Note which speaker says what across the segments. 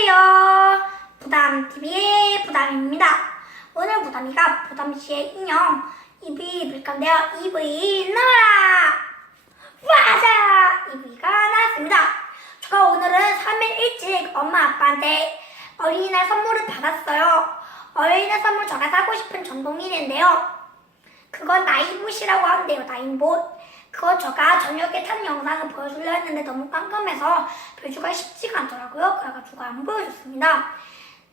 Speaker 1: 안녕하세요. 부담TV의 부담입니다. 오늘 부담이가 부담씨의 인형 이브이 입을 건데요. 이브이 나와라! 맞아! 이브이가 나왔습니다. 제가 오늘은 3일 일찍 엄마 아빠한테 어린이날 선물을 받았어요. 어린이날 선물 제가 사고 싶은 전동일인데요. 그건 나인봇이라고 하는데요. 나인봇. 그거 제가 저녁에 탄 영상을 보여주려 했는데 너무 깜깜해서 보여주기가 쉽지가 않더라고요. 그래가지고 안 보여줬습니다.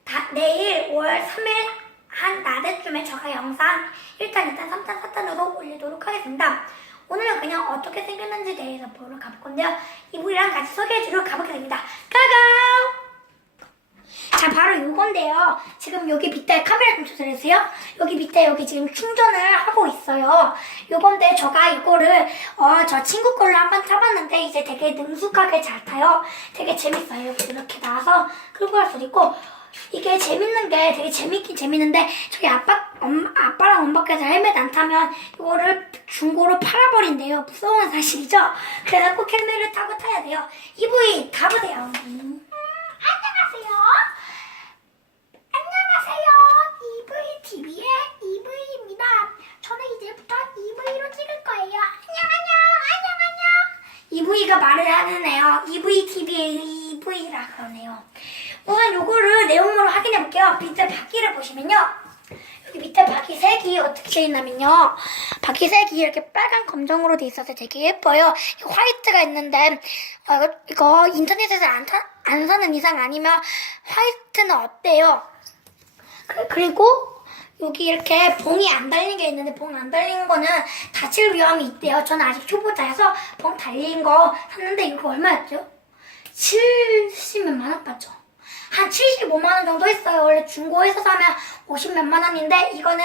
Speaker 1: 다, 내일 5월 3일 한 낮에쯤에 제가 영상 1탄, 2탄, 3탄, 4탄으로 올리도록 하겠습니다. 오늘은 그냥 어떻게 생겼는지 대해서 보러 가볼 건데요. 이분이랑 같이 소개해주러 가보겠습니다. 가고! 이건데요. 지금 여기 밑에 카메라 좀 조절해주세요. 여기 밑에 여기 지금 충전을 하고 있어요. 요건데 제가 이거를 어, 저 친구 걸로 한번 타봤는데 이제 되게 능숙하게 잘 타요. 되게 재밌어요. 이렇게 나와서 끌고 갈수 있고 이게 재밌는 게 되게 재밌긴 재밌는데 저희 아빠, 엄, 아빠랑 엄마께서 헬멧 안 타면 이거를 중고로 팔아버린대요. 무서운 사실이죠? 그래서 꼭 헬멧을 타고 타야 돼요. 이브이 가보세요. 안녕하세요. EV TV의 EV입니다. 저는 이제부터 EV로 찍을 거예요. 안녕 안녕 안녕 말을 하는 애요. EV TV의 EV라 그러네요. 우선 요거를 내용물을 확인해 볼게요. 밑에 바퀴를 보시면요. 여기 밑에 바퀴 색이 어떻게 되어 있냐면요. 바퀴 색이 이렇게 빨간 검정으로 돼 있어서 되게 예뻐요. 이 화이트가 있는데 어, 이거, 이거 인터넷에서 안, 사, 안 사는 이상 아니면 화이트는 어때요? 그, 그리고 여기 이렇게 봉이 안 달린 게 있는데 봉 안 달린 거는 다칠 위험이 있대요. 저는 아직 초보자여서 봉 달린 거 샀는데 이거 얼마였죠? 70몇만 원 받죠. 한 75만 원 정도 했어요. 원래 중고에서 사면 50 몇만 원인데 이거는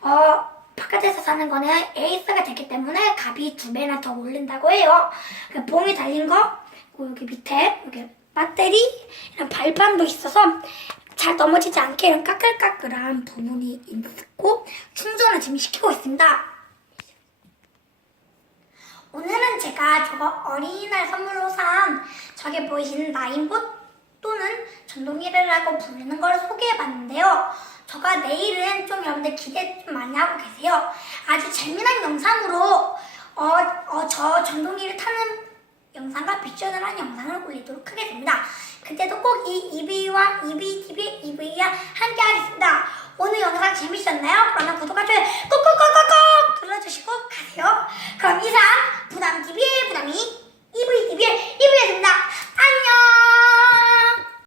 Speaker 1: 어 바깥에서 사는 거는 에이스가 되기 때문에 값이 두 배나 더 오른다고 해요. 그 봉이 달린 거 그리고 여기 밑에 여기 배터리 이런 발판도 있어서 잘 넘어지지 않게 이런 까끌까끌한 부분이 있고 충전을 지금 시키고 있습니다. 오늘은 제가 저거 어린이날 선물로 산 저게 보이시는 나인봇 또는 전동일이라고 부르는 걸 소개해봤는데요. 저가 내일은 좀 여러분들 기대 좀 많이 하고 계세요. 아주 재미난 영상으로 어, 어, 저 전동일을 타는 영상과 비전을 한 영상을 올리도록. 꼭이 EV와 EVTV, EV와 함께 하겠습니다. 오늘 영상 재밌었나요? 그러면 구독과 좋아요 꾹